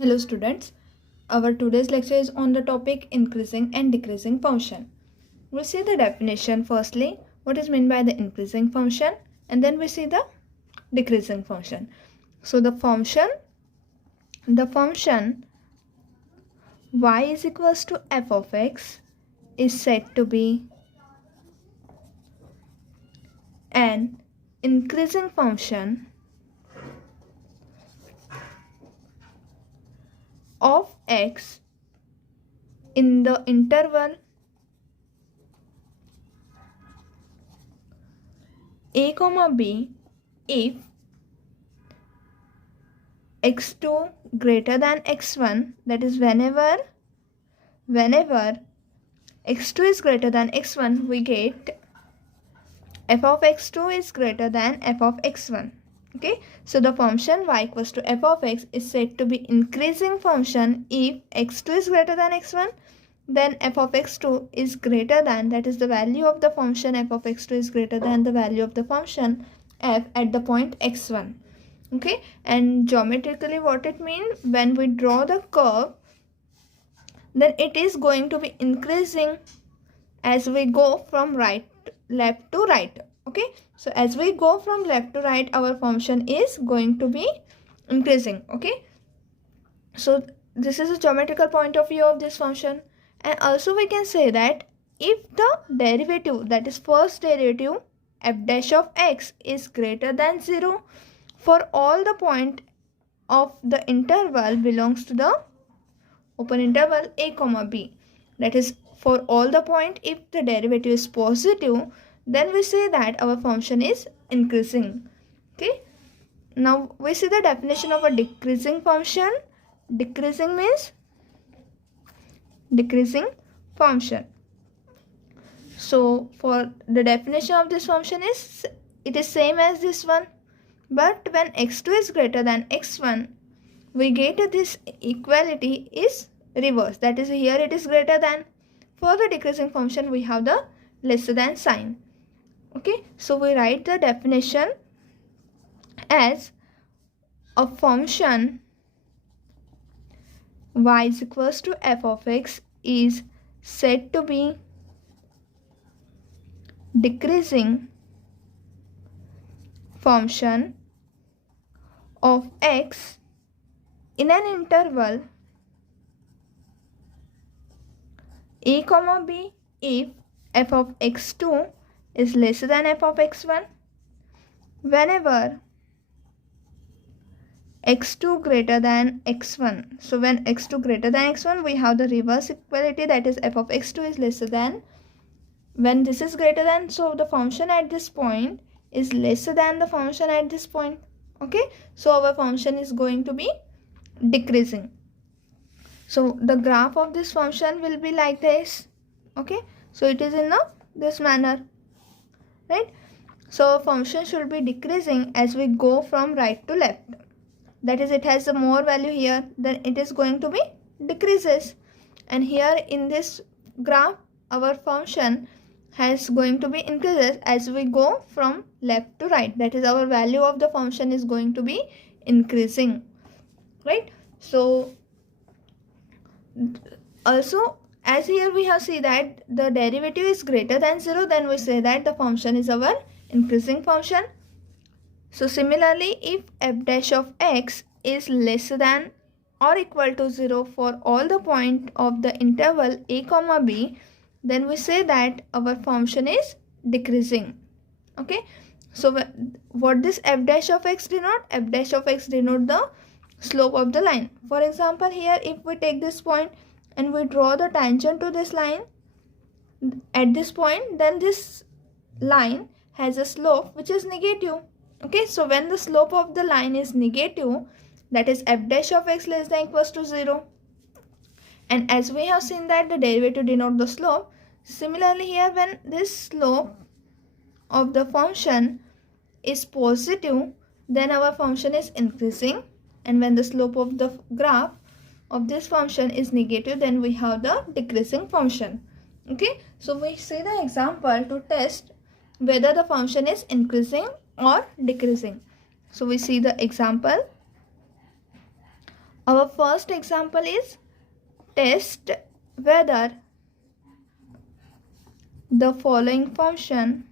Hello students, our today's lecture is on the topic increasing and decreasing function. We'll see the definition firstly, what is meant by the increasing function, and then we see the decreasing function. So the function y is equals to f of x is said to be an increasing function of x in the interval a comma b if x2 greater than x1, that is whenever x2 is greater than x1, we get f of x2 is greater than f of x1. Okay, so the function y equals to f of x is said to be increasing function if x2 is greater than x1, then f of x2 is greater than, that is the value of the function f of x2 is greater than the value of the function f at the point x1. Okay, and geometrically what it means, when we draw the curve, then it is going to be increasing as we go from left to right. Okay, so as we go from left to right, our function is going to be increasing. Okay, so this is a geometrical point of view of this function. And also we can say that if the derivative, that is first derivative f dash of x, is greater than 0 for all the point of the interval belongs to the open interval a comma b, that is for all the point, if the derivative is positive, then we say that our function is increasing. Okay, now we see the definition of a decreasing function. Decreasing means decreasing function. So for the definition of this function is, it is same as this one, but when x2 is greater than x1, we get this equality is reverse, that is here it is greater than. For the decreasing function we have the lesser than sign. Okay, so we write the definition as a function y is equals to f of x is said to be decreasing function of x in an interval a comma b if f of x2 is lesser than f of x1, whenever x2 greater than x1. So when x2 greater than x1, we have the reverse equality, that is f of x2 is lesser than, when this is greater than, so the function at this point is lesser than the function at this point. Okay, so our function is going to be decreasing. So the graph of this function will be like this. Okay, so it is in this manner, right? So function should be decreasing as we go from right to left, that is it has a more value here, then it is going to be decreases. And here in this graph our function has going to be increases as we go from left to right, that is our value of the function is going to be increasing, right? So also as here we have seen that the derivative is greater than 0, then we say that the function is our increasing function. So similarly, if f dash of x is less than or equal to 0 for all the point of the interval a comma b, then we say that our function is decreasing. Okay, so what this f dash of x denote? F dash of x denote the slope of the line. For example, here if we take this point and we draw the tangent to this line at this point, then this line has a slope which is negative. Okay, so when the slope of the line is negative, that is f dash of x less than equals to 0. And as we have seen that the derivative denote the slope, similarly here when this slope of the function is positive, then our function is increasing. And when the slope of the graph of this function is negative, then we have the decreasing function. Okay, so we see the example to test whether the function is increasing or decreasing. So we see the example. Our first example is test whether the following function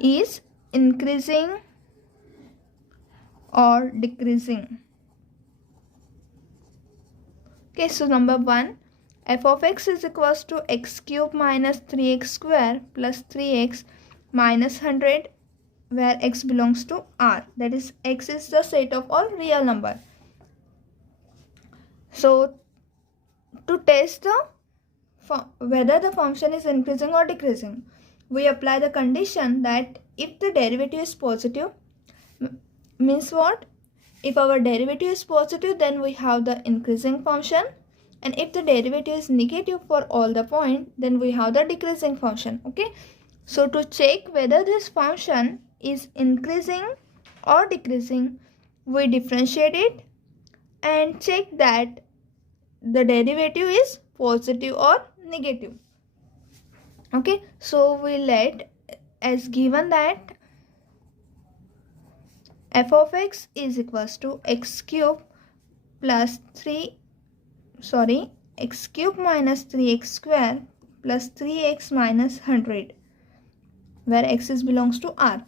is increasing or decreasing. Okay, so number 1, f of x is equals to x cube minus 3x square plus 3x minus 100, where x belongs to R. That is, x is the set of all real number. So to test whether the function is increasing or decreasing, we apply the condition that if the derivative is positive, means what? If our derivative is positive, then we have the increasing function, and if the derivative is negative for all the points, then we have the decreasing function. Okay, so to check whether this function is increasing or decreasing, we differentiate it and check that the derivative is positive or negative. Okay, so we let as given that f of x is equals to x cube plus x cube minus 3x square plus 3x minus 100, where x belongs to R.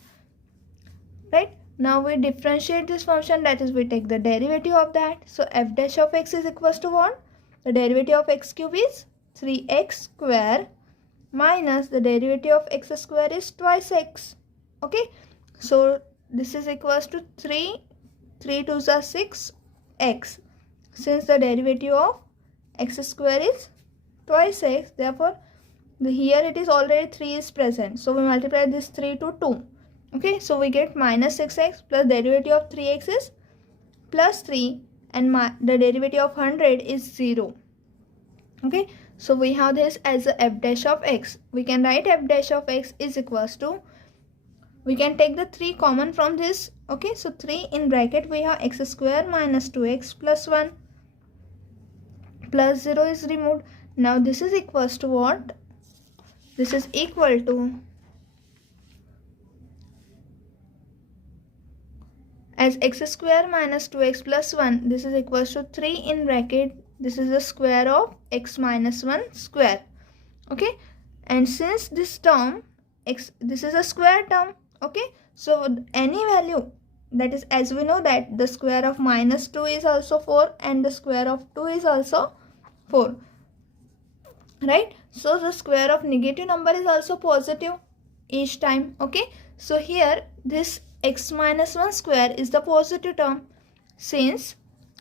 Right, now we differentiate this function, that is, we take the derivative of that. So f dash of x is equals to what? The derivative of x cube is 3x square minus the derivative of x square is twice x. Okay, so this is equals to 3 2s are 6 x. Since the derivative of x square is twice x, therefore here it is already 3 is present, so we multiply this 3 to 2. Okay, so we get minus 6x plus derivative of 3x is plus 3, and the derivative of 100 is 0. Okay, so we have this as a f dash of x. We can write f dash of x is equals to, we can take the 3 common from this. Okay, so 3 in bracket we have x square minus 2x plus 1 plus 0 is removed. Now this is equals to what? This is equal to, as x square minus 2x plus 1, this is equals to 3 in bracket, this is the square of x minus 1 square. Okay, and since this term x, this is a square term. Okay, so any value, that is, as we know that the square of minus 2 is also 4 and the square of 2 is also 4, right? So the square of negative number is also positive each time. Okay, so here this x minus 1 square is the positive term. Since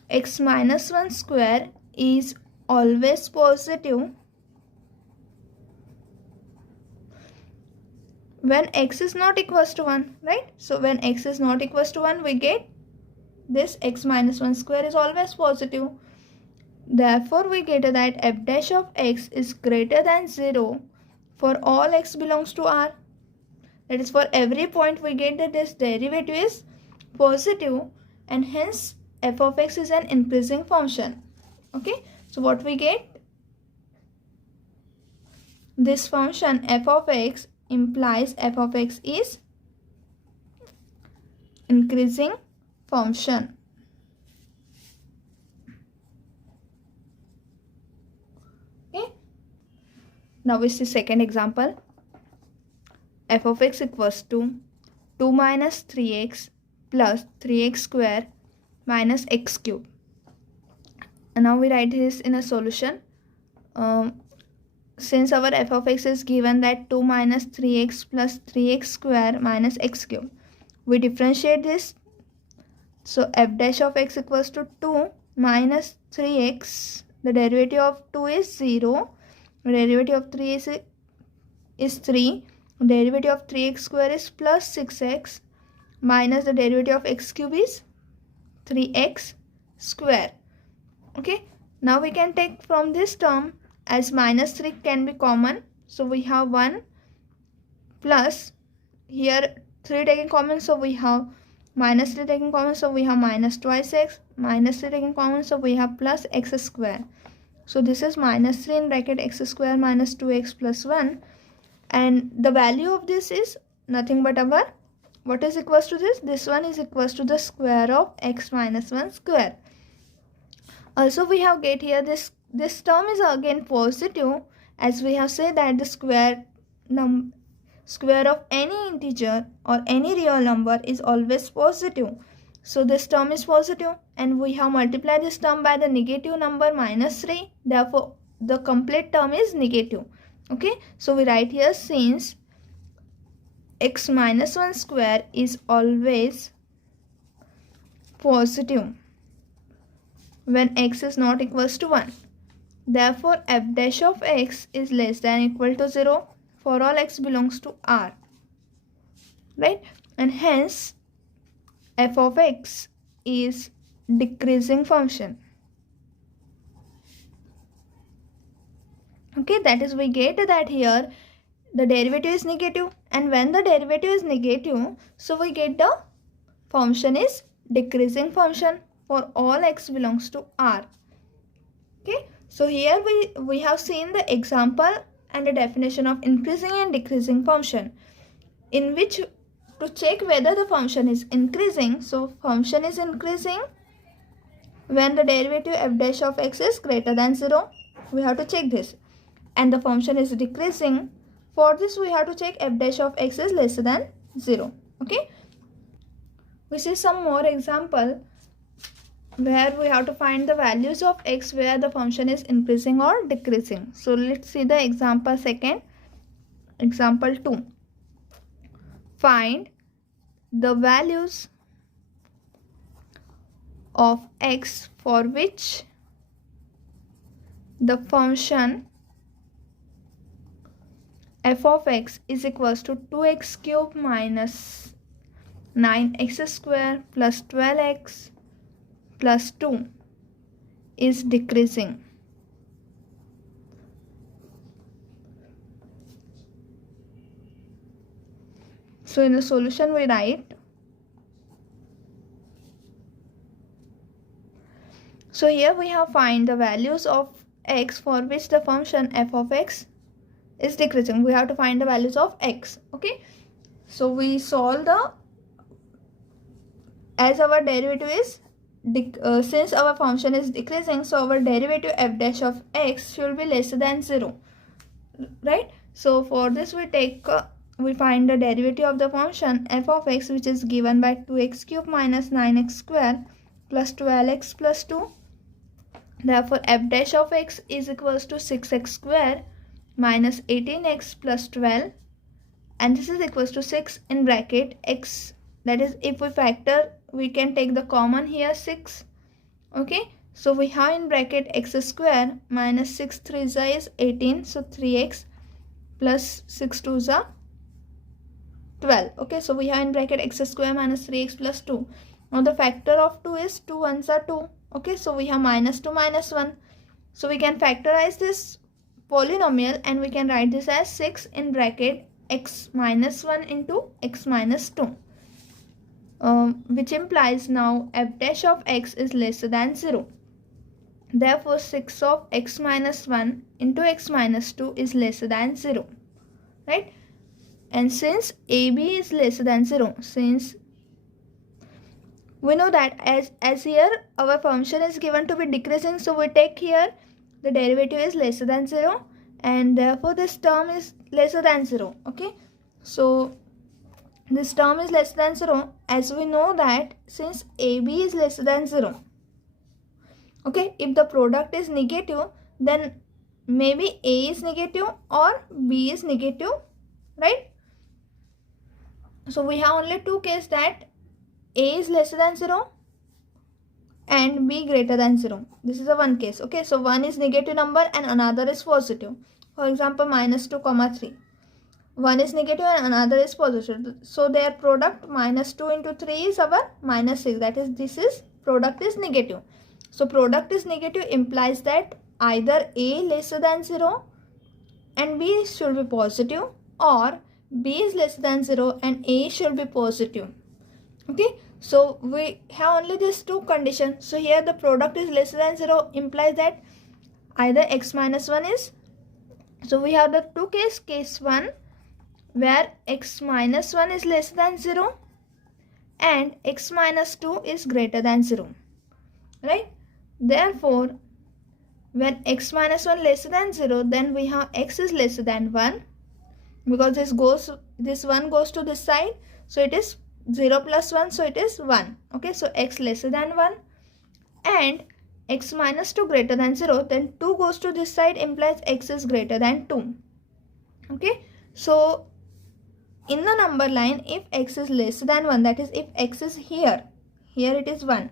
x minus 1 square is always positive when x is not equals to 1, right? So when x is not equals to 1, we get this x minus 1 square is always positive. Therefore, we get that f dash of x is greater than 0 for all x belongs to R. That is, for every point we get that this derivative is positive, and hence f of x is an increasing function. Okay, so what we get? This function f of x implies f of x is increasing function. Okay, now we see second example. F of x equals to 2 minus 3x plus 3x square minus x cube. And now we write this in a solution. Since our f of x is given that 2 minus 3x plus 3x square minus x cube, we differentiate this. So f dash of x equals to 2 minus 3x, the derivative of 2 is 0, the derivative of 3 is 3, the derivative of 3x square is plus 6x minus the derivative of x cube is 3x square. Okay, now we can take from this term, as minus 3 can be common, so we have 1 plus here 3 taking common, so we have minus 3 taking common, so we have minus twice x, minus 3 taking common, so we have plus x square. So this is minus 3 in bracket x square minus 2x plus 1, and the value of this is nothing but our what is equals to this? This one is equals to the square of x minus 1 square. Also we have get here this term is again positive, as we have said that the square of any integer or any real number is always positive. So this term is positive, and we have multiplied this term by the negative number minus 3. Therefore the complete term is negative. Okay, so we write here, since x minus 1 square is always positive when x is not equals to 1, therefore f dash of x is less than or equal to 0 for all x belongs to R, right? And hence f of x is decreasing function. Okay, that is, we get that here the derivative is negative, and when the derivative is negative, so we get the function is decreasing function for all x belongs to R. Okay, so here we have seen the example and the definition of increasing and decreasing function, in which to check whether the function is increasing, so function is increasing when the derivative f dash of x is greater than 0. We have to check this. And the function is decreasing. For this we have to check f dash of x is less than 0. Okay, we see some more example where we have to find the values of x where the function is increasing or decreasing. So let's see the example second. Example 2. Find the values of x for which the function f of x is equals to 2x cube minus 9x square plus 12x plus 2 is decreasing. So in the solution we write, so here we have find the values of x for which the function f of x is decreasing. We have to find the values of x. Okay, so we solve the, as our derivative is since our function is decreasing, so our derivative f dash of x should be less than 0, right? So for this we take we find the derivative of the function f of x, which is given by 2x cube minus 9x square plus 12x plus 2. Therefore f dash of x is equals to 6x square minus 18x plus 12, and this is equals to 6 in bracket x. That is, if we factor, we can take the common here 6. Okay, so we have in bracket x square minus 6 3 is 18, so 3x plus 6 2 is 12. Okay, so we have in bracket x square minus 3x plus 2. Now the factor of 2 is 2 ones are 2. Okay, so we have minus 2 minus 1. So we can factorize this polynomial and we can write this as 6 in bracket x minus 1 into x minus 2, which implies now f dash of x is less than 0. Therefore 6 of x minus 1 into x minus 2 is less than 0, right? And since ab is less than 0, since we know that as here our function is given to be decreasing, so we take here the derivative is less than 0, and therefore this term is lesser than 0. Okay, so this term is less than 0, as we know that since AB is less than 0. Okay, if the product is negative, then maybe A is negative or B is negative, right? So we have only two cases, that A is less than 0 and B greater than 0. This is a one case. Okay, so one is negative number and another is positive. For example, minus 2 comma 3. One is negative and another is positive. So their product minus 2 into 3 is our minus 6. That is, this is product is negative. So product is negative implies that either A lesser than 0 and B should be positive, or B is less than 0 and A should be positive. Okay, so we have only these two conditions. So here the product is less than 0 implies that either x minus 1 is, so we have the two case 1 where x minus 1 is less than 0 and x minus 2 is greater than 0, right? Therefore, when x minus 1 less than 0, then we have x is less than 1, because this 1 goes to this side, so it is 0 plus 1, so it is 1. Okay, so x less than 1 and x minus 2 greater than 0, then 2 goes to this side, implies x is greater than 2. Okay, so in the number line, if x is less than 1, that is if x is here it is 1,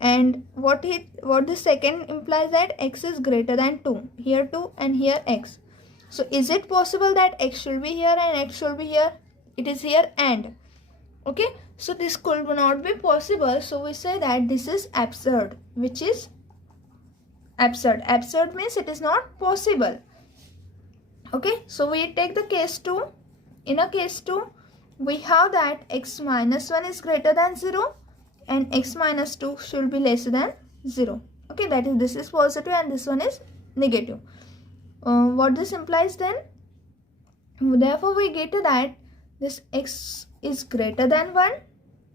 and what the second implies that x is greater than 2, here 2 and here x. So is it possible that x should be here and x should be here? It is here and. Okay, so this could not be possible, so we say that this is absurd. Which is absurd? Absurd means it is not possible. Okay, so we take the case 2. In a case 2, we have that x minus 1 is greater than 0 and x minus 2 should be less than 0. Okay, that is, this is positive and this one is negative. What this implies then? Therefore, we get that this x is greater than 1,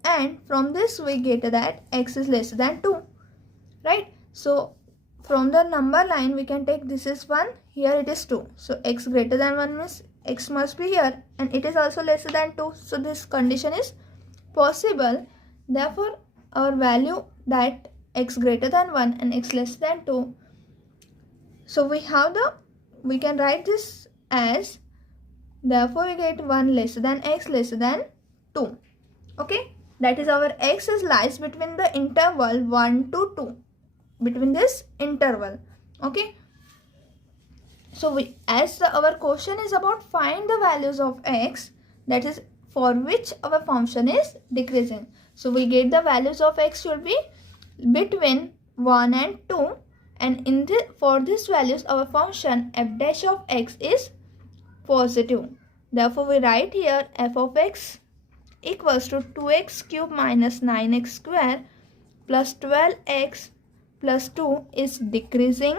and from this we get that x is less than 2, right? So from the number line we can take this is 1, here it is 2. So x greater than 1 means x must be here and it is also less than 2. So this condition is possible. Therefore, our value that x greater than 1 and x less than 2. So we can write this as, therefore we get 1 less than x less than 2. Okay, that is our x is lies between the interval 1 to 2, between this interval. Okay, so our question is about find the values of x, that is for which our function is decreasing. So we get the values of x should be between 1 and 2, and for these values our function f dash of x is positive. Therefore, we write here f of x equals to 2x cube minus 9x square plus 12x plus 2 is decreasing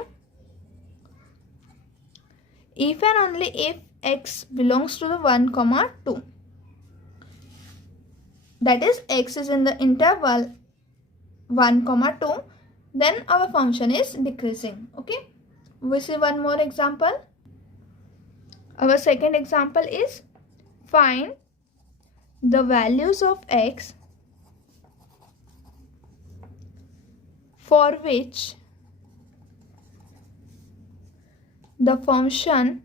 if and only if x belongs to the 1, 2. That is, x is in the interval 1, 2, then our function is decreasing. Okay, we see one more example. Our second example is find the values of x for which the function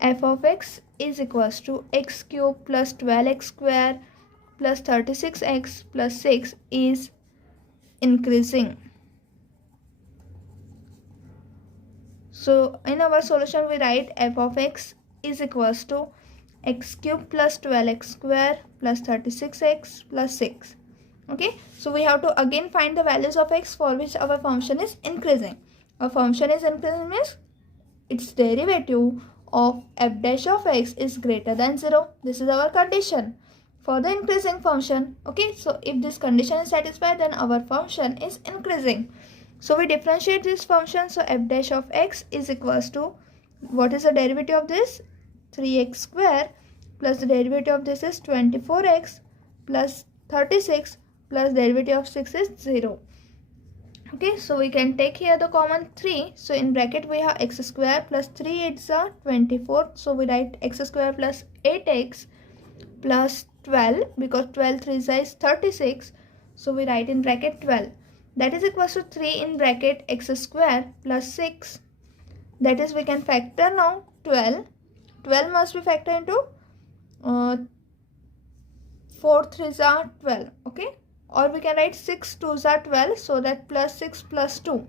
f of x is equals to x cube plus 12x square plus 36x plus 6 is increasing. So in our solution we write f of x is equals to x cube plus 12x square plus 36x plus 6. Okay, so we have to again find the values of x for which our function is increasing. Our function is increasing means its derivative of f dash of x is greater than 0. This is our condition for the increasing function. Okay, so if this condition is satisfied, then our function is increasing. So we differentiate this function. So f dash of x is equals to, what is the derivative of this? 3x square plus the derivative of this is 24x plus 36 plus derivative of 6 is 0. Okay, so we can take here the common 3. So in bracket we have x square plus 3 8s are 24. So we write x square plus 8x plus 12, because 12 3s is 36. So we write in bracket 12. That is equals to 3 in bracket x square plus 6. That is, we can factor now 12. 12 must be factored into 4 3s are 12. Okay, or we can write 6 2s are 12, so that plus 6 plus 2.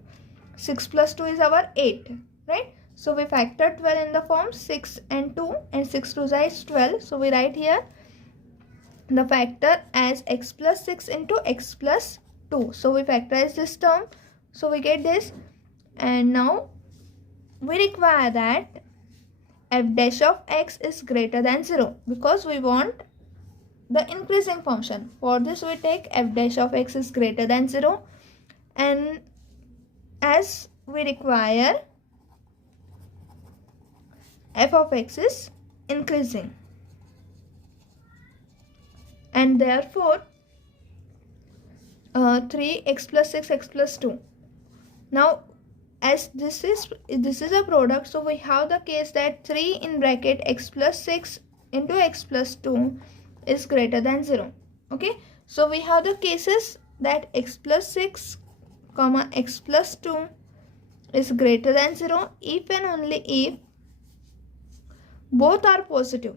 6 plus 2 is our 8, right? So we factor 12 in the form 6 and 2, and 6 2s is 12. So we write here the factor as x plus 6 into x plus 2. So we factorize this term. So we get this, and now we require that f dash of x is greater than 0, because we want the increasing function. For this we take f dash of x is greater than 0, and as we require f of x is increasing. and therefore 3x plus 6x plus 2. Now as this is a product, so we have the case that 3 in bracket x plus 6 into x plus 2 is greater than 0. Okay, so we have the cases that x plus 6 comma x plus 2 is greater than 0 if and only if both are positive.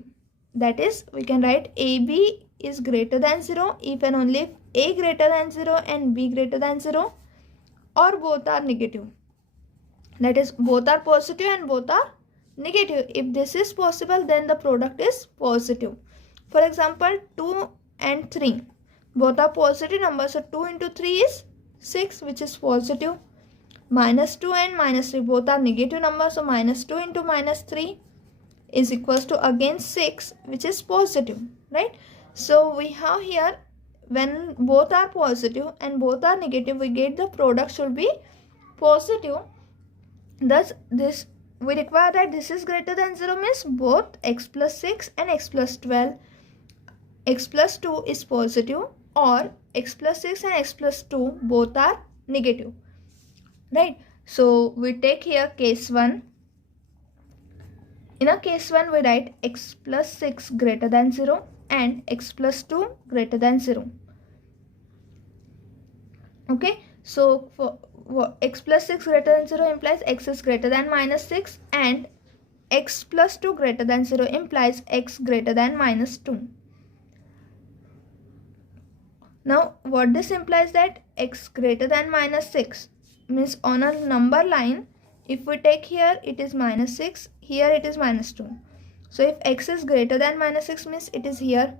That is, we can write AB is greater than 0 if and only if A greater than 0 and B greater than 0, or both are negative. That is, both are positive and both are negative. If this is possible, then the product is positive. For example, 2 and 3 both are positive numbers, so 2 into 3 is 6, which is positive. Minus 2 and minus 3 both are negative numbers, so minus 2 into minus 3 is equals to again 6, which is positive, right? So we have here, when both are positive and both are negative, we get the product should be positive. Thus this we require that this is greater than 0 means both x plus 6 and x plus 12, x plus 2 is positive, or x plus 6 and x plus 2 both are negative, right? So we take here case 1. In a case 1, we write x plus 6 greater than 0 and x plus 2 greater than 0. Okay, so for x plus 6 greater than 0 implies x is greater than minus 6, and x plus 2 greater than 0 implies x greater than minus 2. Now what this implies, that x greater than minus 6 means on a number line, if we take here it is minus 6, here it is minus 2. So if x is greater than minus 6 means it is here.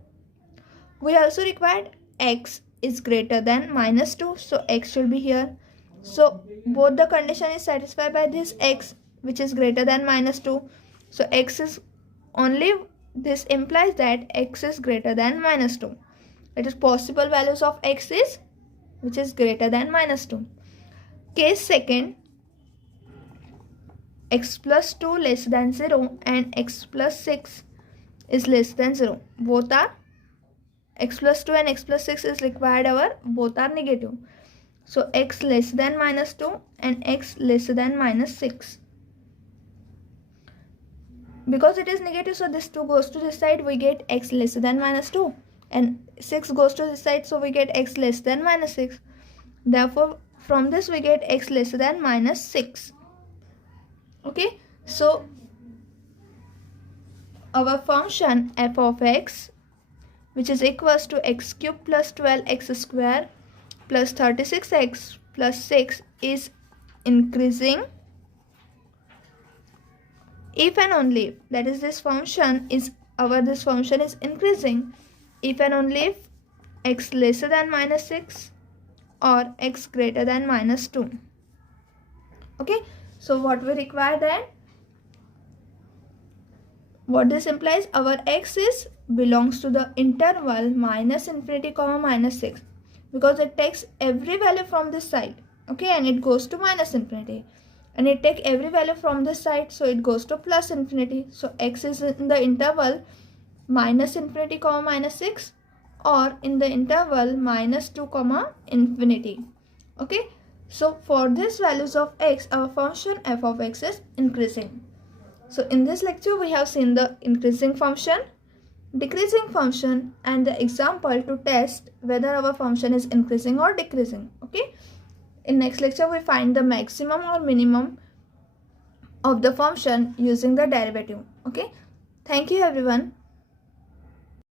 We also required x is greater than minus 2, so x should be here. So both the condition is satisfied by this x, which is greater than minus 2. So x is only, this implies that x is greater than minus 2. It is possible values of x is which is greater than minus 2. Case second, x plus 2 less than 0 and x plus 6 is less than 0. Both are, x plus 2 and x plus 6 is required, our both are negative. So x less than minus 2 and x less than minus 6. Because it is negative, so this 2 goes to this side, we get x less than minus 2, and 6 goes to this side, so we get x less than minus 6. Therefore from this we get x less than minus 6. Okay, so our function f of x, which is equals to x cube plus 12x square plus 36x plus 6, is increasing if and only if, that is, this function is increasing if and only if x lesser than minus 6 or x greater than minus 2. Okay, so what we require, that what this implies, our x is belongs to the interval minus infinity comma minus 6, because it takes every value from this side, okay, and it goes to minus infinity, and it take every value from this side, so it goes to plus infinity. So x is in the interval minus infinity comma minus 6 or in the interval minus 2 comma infinity. Okay, so for these values of x, our function f of x is increasing. So in this lecture we have seen the increasing function, decreasing function, and the example to test whether our function is increasing or decreasing. Okay, in next lecture we find the maximum or minimum of the function using the derivative. Okay, thank you everyone.